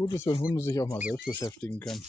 Gut ist, wenn Hunde sich auch mal selbst beschäftigen können.